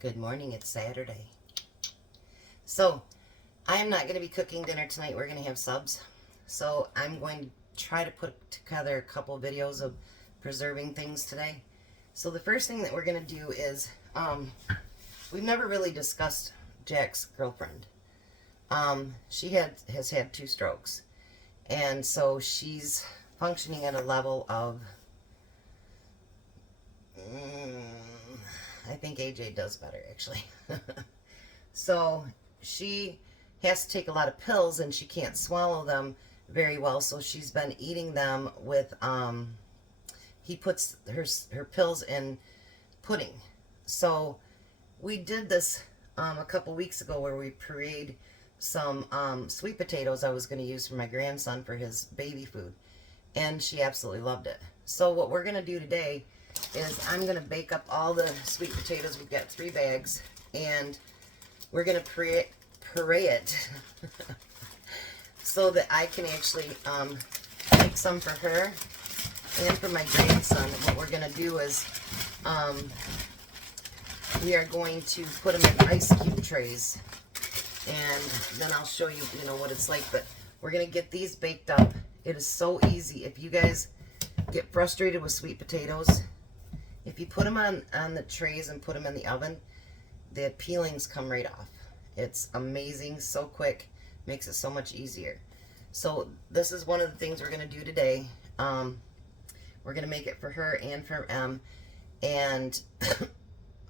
Good morning, it's Saturday. So, I am not going to be cooking dinner tonight. We're going to have subs. So, I'm going to try to put together a couple videos of preserving things today. So, the first thing that we're going to do is, we've never really discussed Jack's girlfriend. She has had 2 strokes. And so, she's functioning at a level of... I think AJ does better, actually. So she has to take a lot of pills and she can't swallow them very well, so she's been eating them with he puts her pills in pudding. So we did this a couple weeks ago where we pureed some sweet potatoes I was going to use for my grandson for his baby food, and she absolutely loved it. So what we're going to do today is I'm going to bake up all the sweet potatoes. We've got 3 bags, and we're going to puree it so that I can actually make some for her and for my grandson. What we're going to do is we are going to put them in ice cube trays, and then I'll show you, what it's like. But we're going to get these baked up. It is so easy. If you guys get frustrated with sweet potatoes, if you put them on the trays and put them in the oven, the peelings come right off. It's amazing, so quick, makes it so much easier. So this is one of the things we're going to do today. We're going to make it for her and for Em, and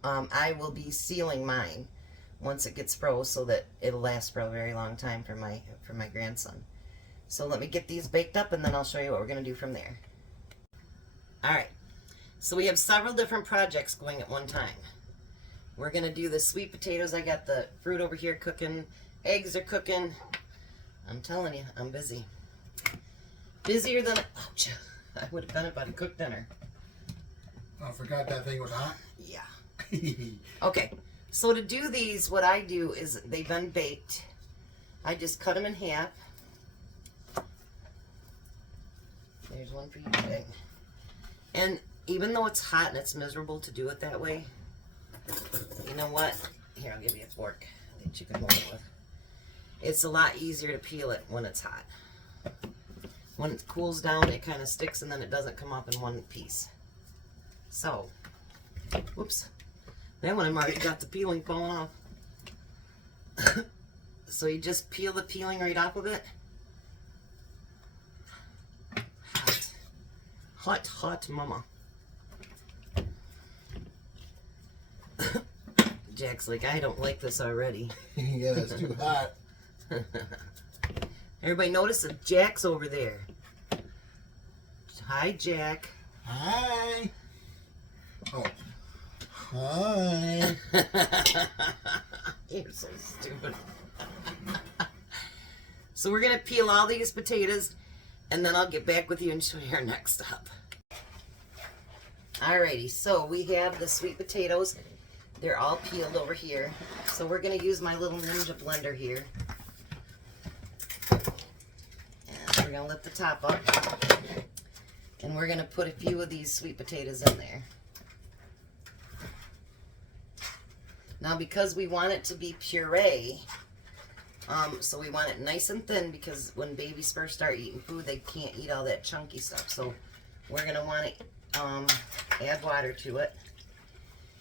I will be sealing mine once it gets froze so that it'll last for a very long time for my grandson. So let me get these baked up, and then I'll show you what we're going to do from there. Alright. So we have several different projects going at one time. We're going to do the sweet potatoes. I got the fruit over here cooking. Eggs are cooking. I'm telling you, I'm busy. Busier than... Ouch. I would have done it if I'd cooked dinner. I forgot that thing was hot. Yeah. Okay. So to do these, what I do is they've been baked. I just cut them in half. There's one for you today. And even though it's hot and it's miserable to do it that way, you know what? Here, I'll give you a fork that you can hold it with. It's a lot easier to peel it when it's hot. When it cools down, it kind of sticks and then it doesn't come up in one piece. So, whoops. That one I've already got the peeling falling off. So you just peel the peeling right off of it. Hot, hot mama. Jack's like, I don't like this already. Yeah, it's too hot. Everybody notice that Jack's over there. Hi, Jack. Hi. Oh. Hi. You're so stupid. So we're going to peel all these potatoes, and then I'll get back with you and show you our next step. Alrighty, so we have the sweet potatoes. They're all peeled over here. So we're going to use my little Ninja blender here. And we're going to lift the top up. And we're going to put a few of these sweet potatoes in there. Now, because we want it to be puree, so we want it nice and thin, because when babies first start eating food, they can't eat all that chunky stuff. So we're going to want to add water to it.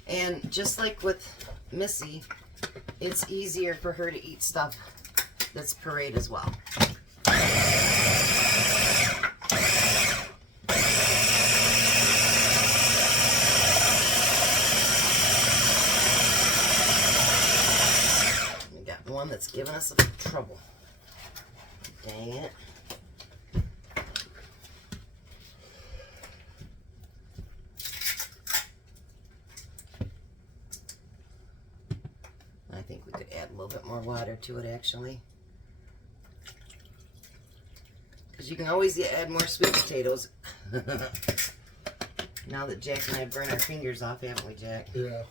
And just like with Missy, it's easier for her to eat stuff that's pureed as well. We got one that's giving us some trouble. Dang it. I think we could add a little bit more water to it, actually. Because you can always add more sweet potatoes. Now that Jack and I have burned our fingers off, haven't we, Jack? Yeah.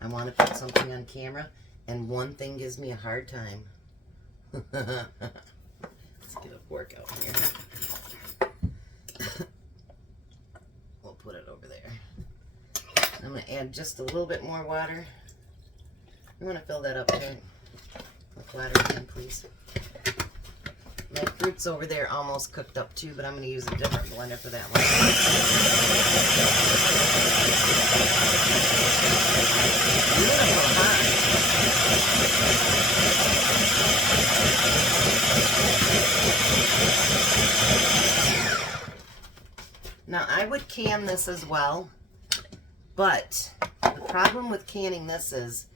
I want to put something on camera, and one thing gives me a hard time. Let's get a fork out here. We'll put it over there. I'm going to add just a little bit more water. I'm going to fill that up here with water again, please. My fruit's over there almost cooked up too, but I'm going to use a different blender for that one. Beautiful, huh? Now, I would can this as well, but the problem with canning this is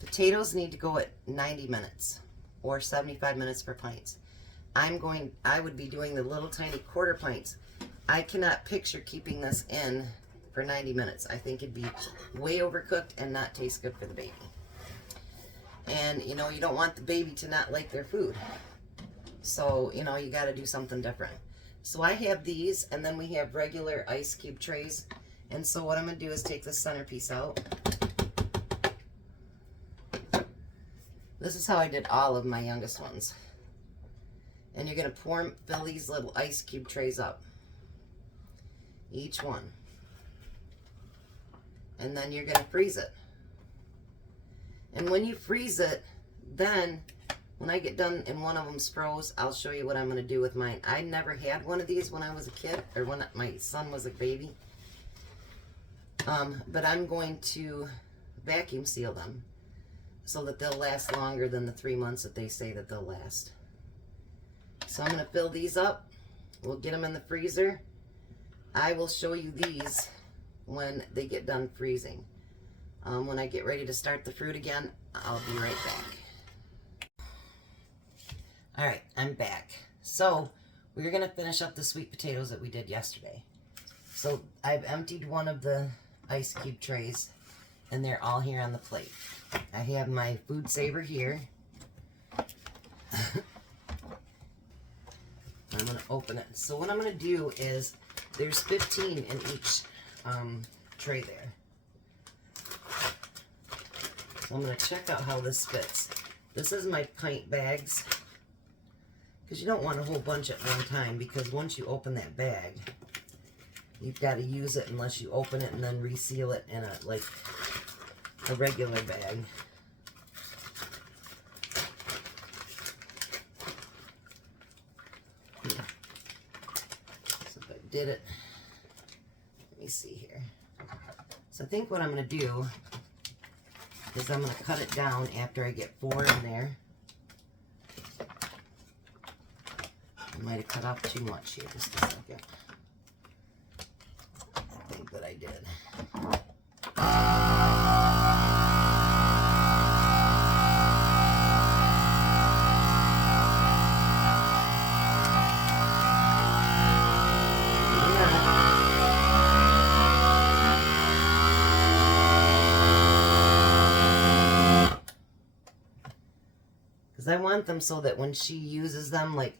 potatoes need to go at 90 minutes or 75 minutes for pints. I would be doing the little tiny quarter pints. I cannot picture keeping this in for 90 minutes. I think it'd be way overcooked and not taste good for the baby. And, you know, you don't want the baby to not like their food. So, you know, you got to do something different. So I have these, and then we have regular ice cube trays. And so what I'm going to do is take this centerpiece out. This is how I did all of my youngest ones. And you're going to fill these little ice cube trays up. Each one. And then you're going to freeze it. And when you freeze it, then when I get done and one of them's froze, I'll show you what I'm going to do with mine. I never had one of these when I was a kid, or when my son was a baby. But I'm going to vacuum seal them so that they'll last longer than the 3 months that they say that they'll last. So I'm going to fill these up. We'll get them in the freezer. I will show you these when they get done freezing. When I get ready to start the fruit again, I'll be right back. Alright, I'm back. So, we're going to finish up the sweet potatoes that we did yesterday. So, I've emptied one of the ice cube trays, and they're all here on the plate. I have my food saver here. I'm going to open it. So what I'm going to do is, there's 15 in each tray there. So I'm going to check out how this fits. This is my pint bags. Because you don't want a whole bunch at one time, because once you open that bag, you've got to use it unless you open it and then reseal it in a regular bag. So if I did it, let me see here. So I think what I'm going to do is I'm going to cut it down after I get 4 in there. I might have cut off too much here, just a second. I think that I did. Because I want them so that when she uses them, like,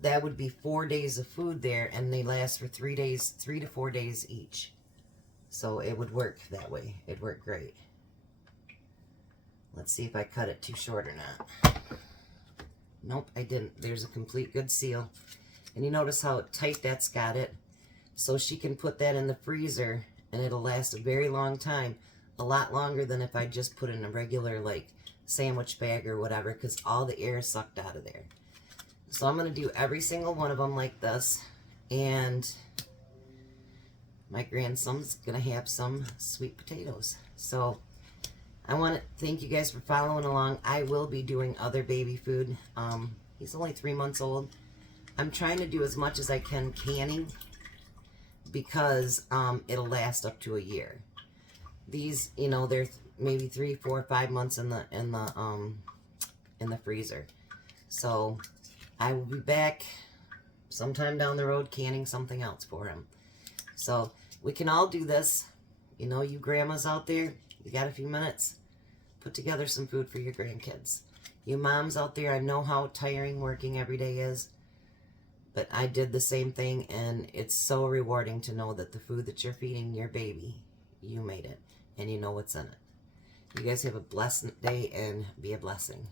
that would be 4 days of food there, and they last for 3 days, 3 to 4 days each. So it would work that way. It'd work great. Let's see if I cut it too short or not. Nope, I didn't. There's a complete good seal. And you notice how tight that's got it. So she can put that in the freezer, and it'll last a very long time. A lot longer than if I just put it in a regular, like, sandwich bag or whatever, because all the air is sucked out of there. So I'm going to do every single one of them like this, and my grandson's going to have some sweet potatoes. So I want to thank you guys for following along. I will be doing other baby food. He's only 3 months old. I'm trying to do as much as I can canning, because it'll last up to a year. These, you know, they're maybe 3, 4, 5 months in the freezer. So I will be back sometime down the road canning something else for him. So we can all do this. You know, you grandmas out there, you got a few minutes, put together some food for your grandkids. You moms out there, I know how tiring working every day is, but I did the same thing, and it's so rewarding to know that the food that you're feeding your baby, you made it, and you know what's in it. You guys have a blessed day and be a blessing.